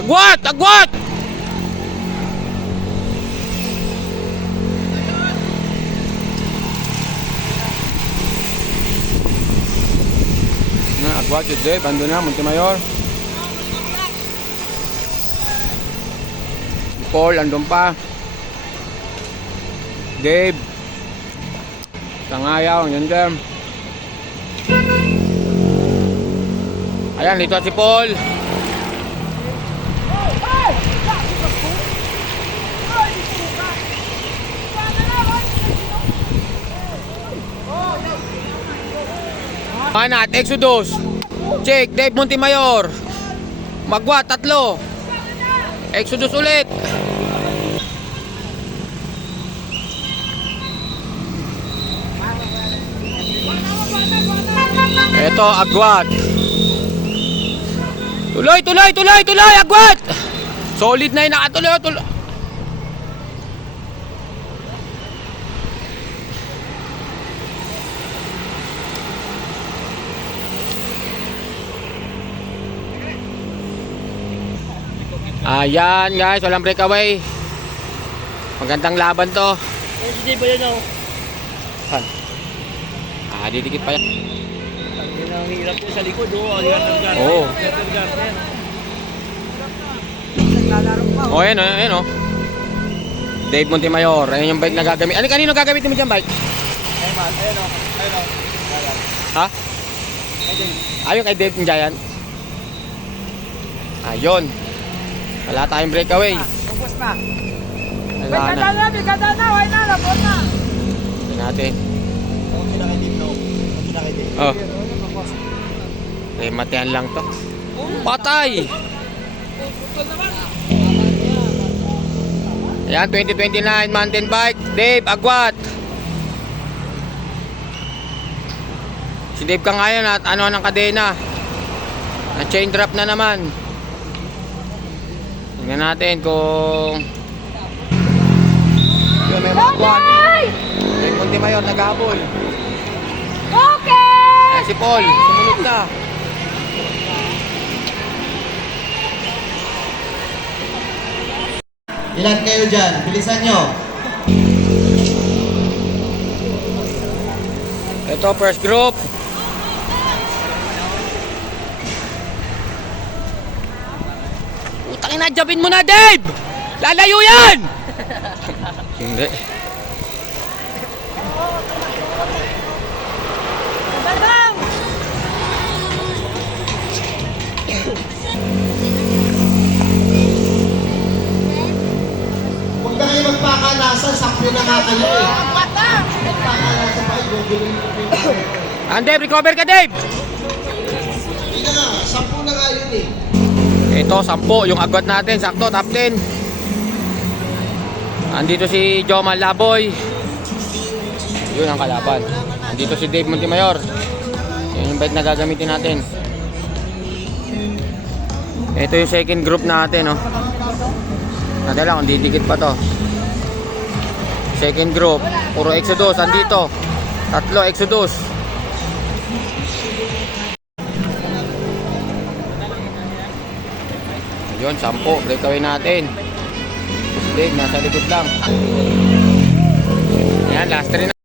Agwat! Agwat! Agwat si Dave, ando na, Montemayor. Paul, andun pa. Dave. Sangayaw, yan din. Ayan, dito si Paul. Manat, Exodus. Check, Dave Montemayor. Magwa, 3. Exodus ulit. Ito, Agwat. Tuloy, tuloy, tuloy, tuloy, Agwat. Solid na yun, nakatuloy, tuloy. Ayan guys, walang breakaway. Magandang laban to. Hindi ba yun ako? Saan? Didikit pa yan. Ang hirap niya sa likod, oh. Garden. Oo. Garden. Oh, ayan, ayan, oh. Dave Montemayor, ayan yung bike na gagamit. Ano kanino gagamitin mo dyan bike? Ayun, man. Ayun, oh. Ayun, oh. Ha? Ayun kay Dave yung Giant. Ayun. Wala tayong breakaway. Focus na. Wala na. Bigada na. Why na? Labot na. Ito natin. Okay na kay Dave, no? Okay na kay Dave. Oh. Matihan lang to. Patay! Ayan, 2029 mountain bike. Dave, Agwat. Si Dave ka ngayon at ano ng kadena. Na chain drop na naman. Tingnan natin kung yun, may mga Agwat. Dave Montemayor naghabol. Okay! Ayan, si Paul, sumunod na. Ilan kayo dyan? Bilisan nyo. Ito, first group. Utang ina, jabin mo na, Dave! Lalayo yan! Hindi. Babang! Huwag na kayo magpakalasan. 10 na nga kayo eh. Bata! Magpakalasan pa kayo. Gugulin ko kayo. Dave, recover ka, Dave! Hindi na nga. 10 na nga yun eh. Ito, 10. Yung agwat natin, sakto, top 10. Andito si Jomal Laboy. Yun ang kalaban. Andito si Dave Montemayor. Yun yung bike na gagamitin natin. Ito yung second group natin, oh. Nadala kung didikit pa to. Second group, puro Exodus, andito. 3 Exodus. Yun, 10. Breakaway natin. Dave, nasa likod lang. Ayan, last 3 na.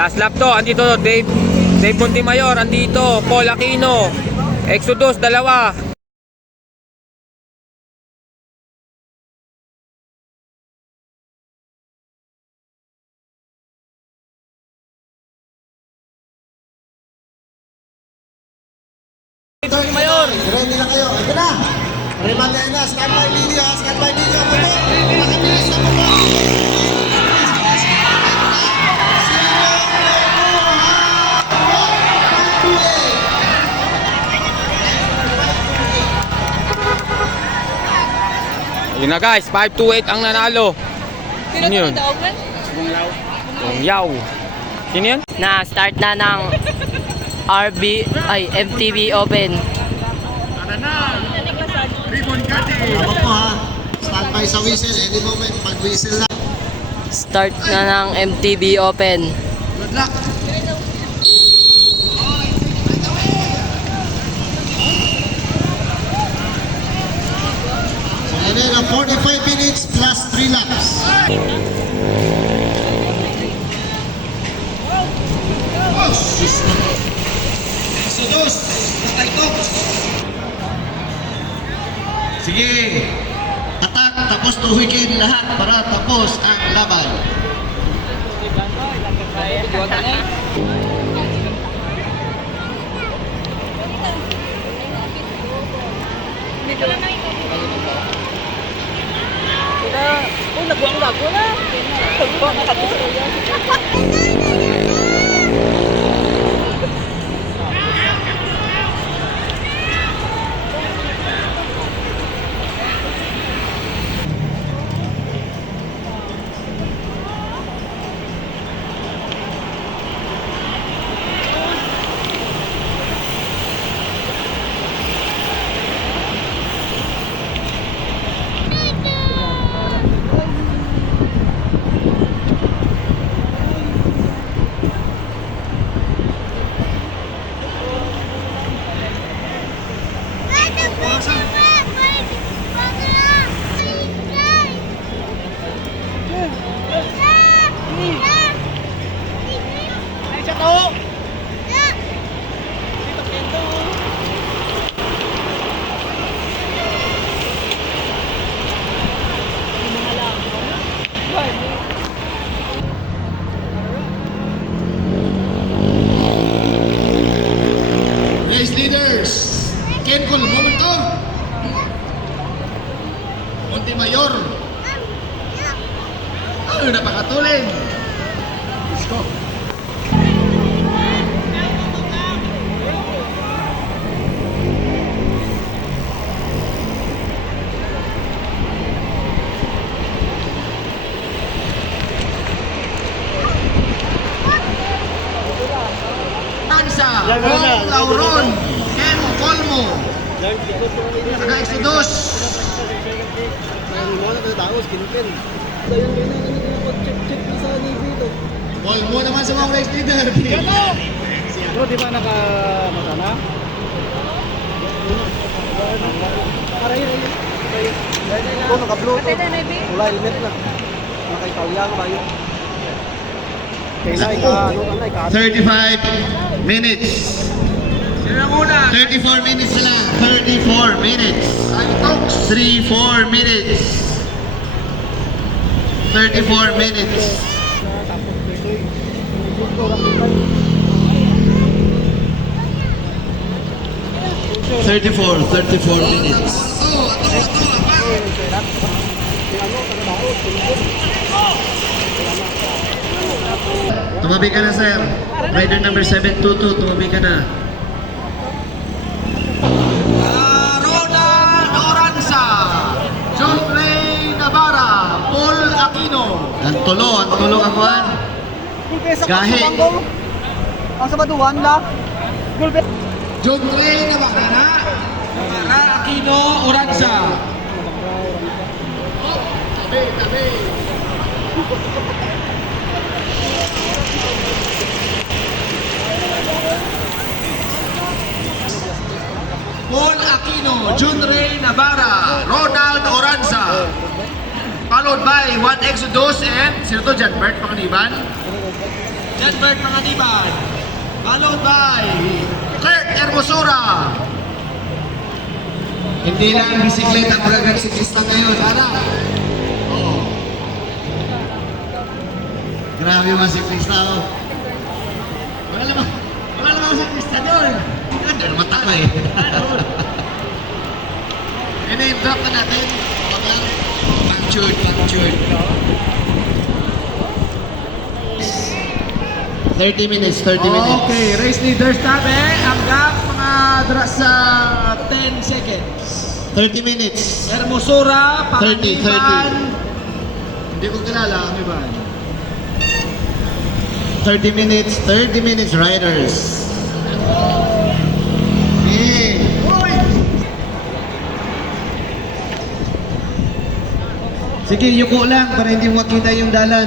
Last lap to, andito Dave Montemayor, andito Paul Aquino, Exodus 2. Mayor. Ready na kayo. Ito na. Remate na. Standby video. Standby video. Motor. Nakabilis na motor. Yun na guys, 528 ang nanalo. Sino yun? Yung Yaw. Sino yun? Na start na ng MTV Open. Ako po ha. Standby sa whistle. Any moment. Pag whistle na. Start na ng MTV Open. Good luck. And then 45 minutes plus 3 laps. Oh, sister. Exodus. Sige. Attack tapos tuhikin lahat para tapos ang laban. Nagwang-lago na. Nagwang na. Race leaders, Ken Col, momentum. Montemayor. Napakatulin. Let's go. Bong Lauron, Ken Colmo, taga Exodus. Boy mo naman sa mga race leader. Bro, di ba naka-mata na? Ito, naka-bluetooth. Wala helmet na. Naka-Italiano ba yun? Kailangan ka, 35 minutes. 34 minutes na lang. 34 minutes. 3-4 minutes. 34 minutes. 34 minutes. Tumabi ka na, sir. Rider number 722, tumabi ka na. Ronald Oranza, John Ray Navarra, Paul Aquino. Ang tulo kakuan. Gahi. ang sabaduan la. John Ray Navarra, Aquino, Oranza. Tabi. Paul Aquino, Jun Ray Navarra, Ronald Oranza. Followed by Juan Exodus and sino to? Janbert Panganiban. Followed by Kurt Hermosura. Hindi lang bisikleta ang magagang siklista ngayon. Ana? Oo. Grabe yung mga siklista. Oh. Wala naman siklista doon. Dahil matama eh. I-name drop na natin. Punctured. 30 minutes. Okay, race leaders natin. Ang gap mga sa 10 seconds. 30 minutes. Hermosura, 30. Hindi ko kilala ang iba. 30 minutes riders. Eh. Sige, yuko lang para hindi makita yung dalan.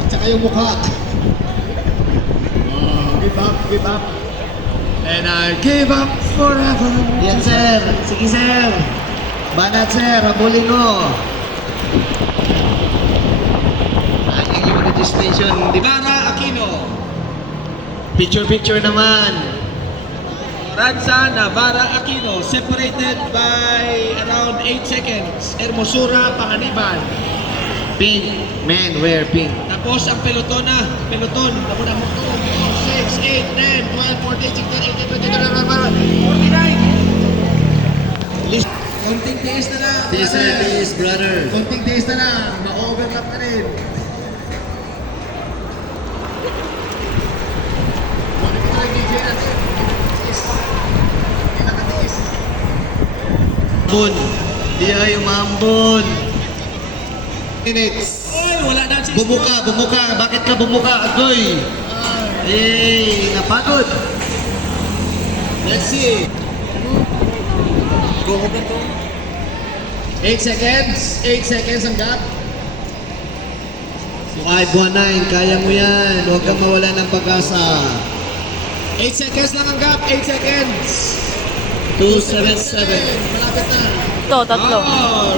At saka yung mukha. Give up. And I give up forever. Yan, sir. Sige, sir. Banat, sir. Habulin mo. Ang yung registration. Ibarra Aquino. Picture naman. Ranza Navarra Aquino, separated by around 8 seconds. Hermosura Panganiban. Pink. Men, wear pink. Tapos ang peloton. Namuna mo 2, 4, 6, 8, 10, 12, 14, 16, 18, 20, 21. Konting tiis na lang. Tiis, brother. Konting tiis na lang. Ma-overlap na rin. Ambon. Di ay umambon. Minutes. Oy, wala na si Bumuka. Bakit ka bumuka, Agoy? Eh, napagod. Let's see. 8 seconds ang gap. 519, kaya mo yan. Huwag kang mawala ng pag-asa. 8 seconds lang ang gap. 8 seconds. 277. Malapit na. Ito, tatlo. Oh,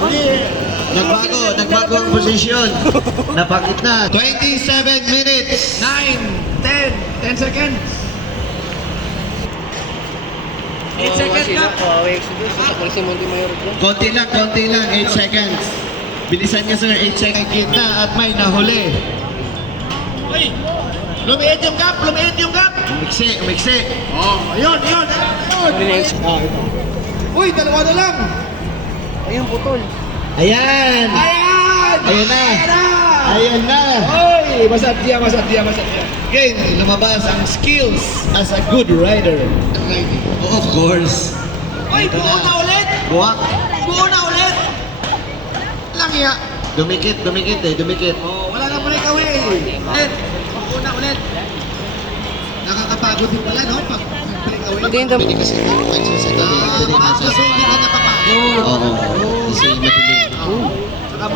Nagbago ang posisyon. Napakit na. 27 minutes. 9, 10 seconds. 8 seconds na. Konti lang. 8 seconds. Bilisan niya, sir. 8 seconds. Kita at may nahuli. Uy, lumiit yung gap. Umiksi. Oh, ayun. Uy, dalawa na lang. Ayun, putol. Ayan. Ayan na. Uy, masad dia. Again, lumabas ang skills as a good rider. Oh, of course. Uy, buo na ulit. Buwak. Lang ya. Dumikit. Oh, wala na breakaway. Buo na ulit. Nakakapagod din pala, no? Pag breakaway. Hindi yung dam- kasi Kasi hindi ka napapagod. Oo. Kasi madilim. Saka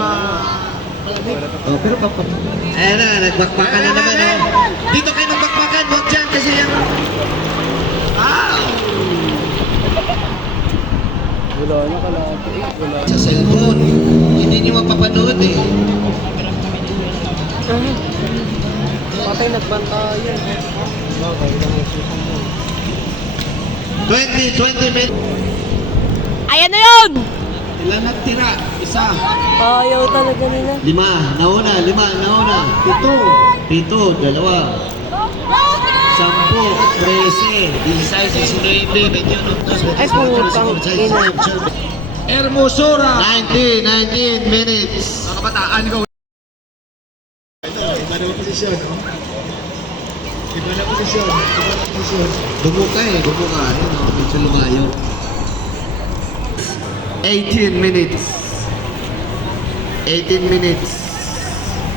Oh, pero ayan na, nagbakbakan na naman. Oh. Dito kayo nagbakbakan, huwag dyan kasi yung... Sa cellphone, hindi niyo mapapanood eh. Patay nagbantayan. 20 minutes. Ayan na yun! ilan na tira? Isa. Ayaw talaga nila. 5, nauna. 7, 2, 10, 13, 16, 19, 21. Ay, putang ina. Hermosura. 19 minutes. Mga kabataan ko. Bumuka. Ano, medyo lumayo. 18 minutes.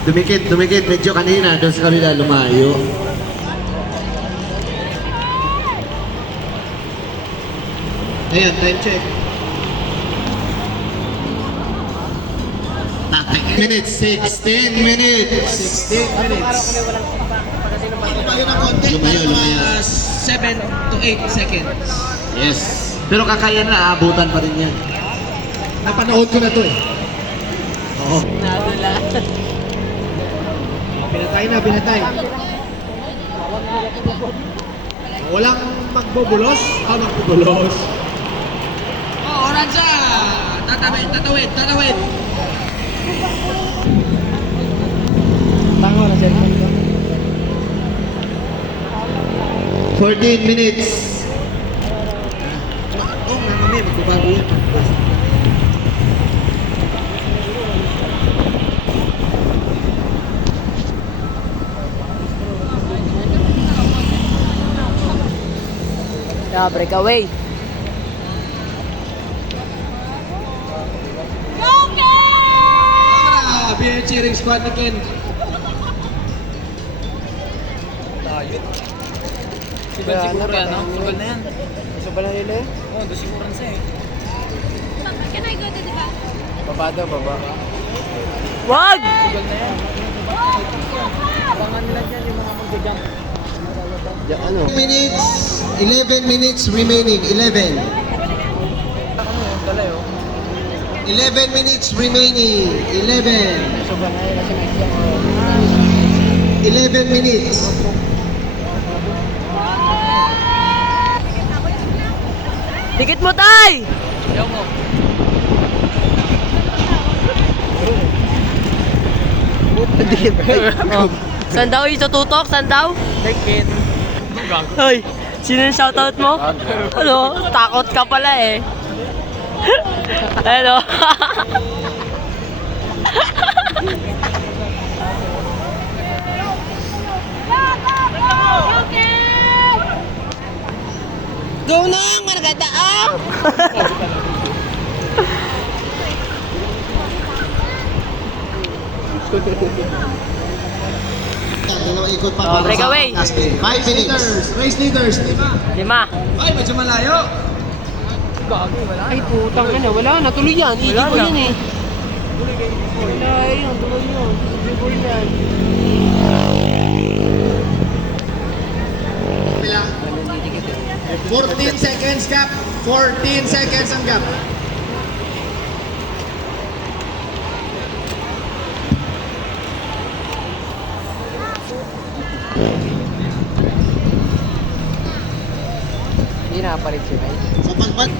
Dumikit. Medyo kanina, doon sa kabila, lumayo. Ayan, time check. 16 minutes. Lumayo. 7 to 8 seconds. Yes. Pero kakaya na, aabutan pa rin yan. Napanood ko na to eh. Oo. Nadula. Pinatay. Walang magbobulos? Magbobulos. Oh, Oranza! Tatawid. Tango na cellphone ko. 14 minutes. Oh, mamaya, magbabago yan. Yeah, breakaway. Grabe yung cheering squad ni Ken. Sugal siguro yan, no? Sugal na yan. Sugal na nila eh. Oo, doon siguro na siya eh. Can I go to the back? Baba daw, baba. Wag! Sugal na yan. Abangan nila dyan yung mga mag-jump. Diyan, ano? 11 minutes remaining. 11. 11 minutes remaining. 11. Sugal na yun kasi may 11 minutes. Dikit mo, tay! Ayaw mo. Oh. Saan daw itututok? Saan daw? Dikit. Gago. Hoy, sino yung shoutout mo? Ano? Takot ka pala eh. Ano? Go na! Maragada ah! Dalawang ikot pa Oh, para break sa away. last 5 minutes. Race leaders, di ba? 5. Ay, medyo malayo. Ay, putang ina. Wala na. Tuloy yan. Wala na. Yan eh. Wala yun. Tuloy yun. Tuloy yan. Pila? 14 seconds gap. 14 seconds ang gap. Hindi nakapalit siya. Sa pagpat.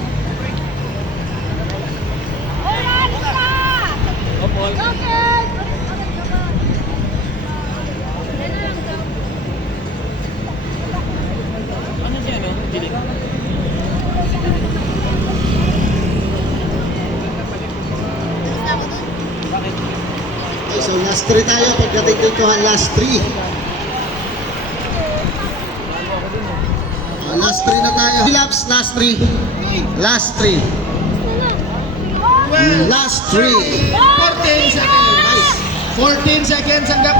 Ano siya, no? Dilig. Okay, so last 3 tayo. Pagdating dito, last 3. Last 3 na tayo. Laps, last 3. Last 3. Last 3. 14 seconds. 14 seconds ang gap.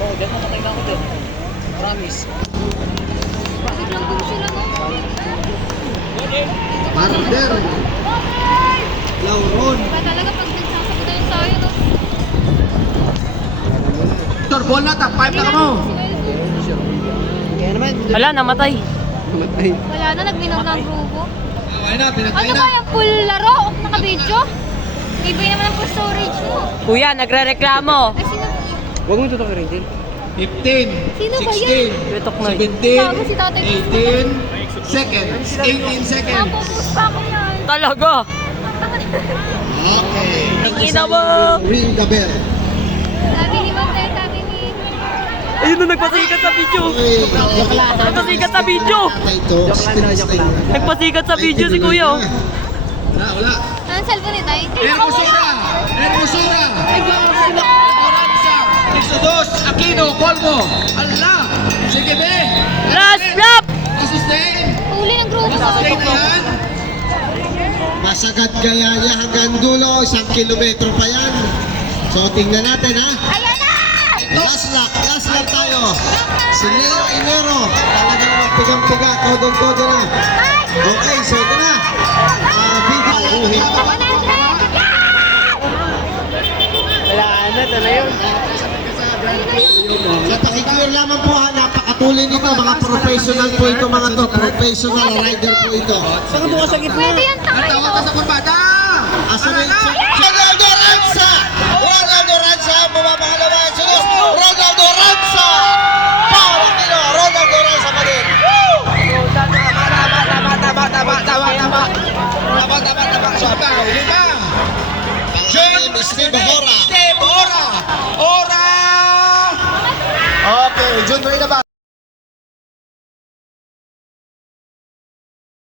Oo, dyan nakatay na ako dyan. Promise. Biglang kung sila mo. Marder. Lauron. Diba talaga pag nagsasagutan tayo, no? Victor, ball na, top 5 na ka mo. Kaya naman. Wala, namatay. Wala na, nagminaw na ang grupo. Okay na, pinatay Ano na. ba yung full laro? Naka-video? Ibay naman ang full storage mo. Kuya, nagre-reklamo. Ay, sino? Huwag mo tutukin rin. 15, Sino ba 16, Tutok na. 17, Bago si Tatay Chris. 18 seconds. 18 seconds. Mapopost pa ako yan. Talaga. Okay. Tingina mo. Ring the bell. Sabi ni Matay, sabi ni... Ayun na, nagpasikat sa video. Okay. Nagpasikat sa video. Ito, stress na yun. Nagpasikat sa video si Kuya. oh. Wala, wala. Ang cellphone ni Tay? Hermosura! Hermosura! Oranza! Exodus! Aquino! Colmo! Allah! Sige be! Last lap! Sustain! Huli ng grupo. Sustain na yan! Masagad gaya niya hanggang dulo, 1 kilometro pa yan. So tingnan natin ha. Ayan na! Last lap tayo. Si Leo Inero. Talagang magpigang-piga, kodong-kodo na. Okay, so ito na. Video. Wala na, ito na yun. Sa pakiclear lamang po ha, napakatuloy nito. Mga professional po ito mga to. Professional rider po ito. Saan ka bukas sa gitna? Pwede yan tayo. Tawag ka sa kurbada! Asamin siya. Ronaldo Ranza! Ronaldo Ranza! Bumabangalawa ang sunod. Ronaldo Ranza! Power Aquino! Ronaldo Ranza pa din. Tama. Huli pa! John Steve Hora. Steve Ora! Ora! Okay, June Ray na ba?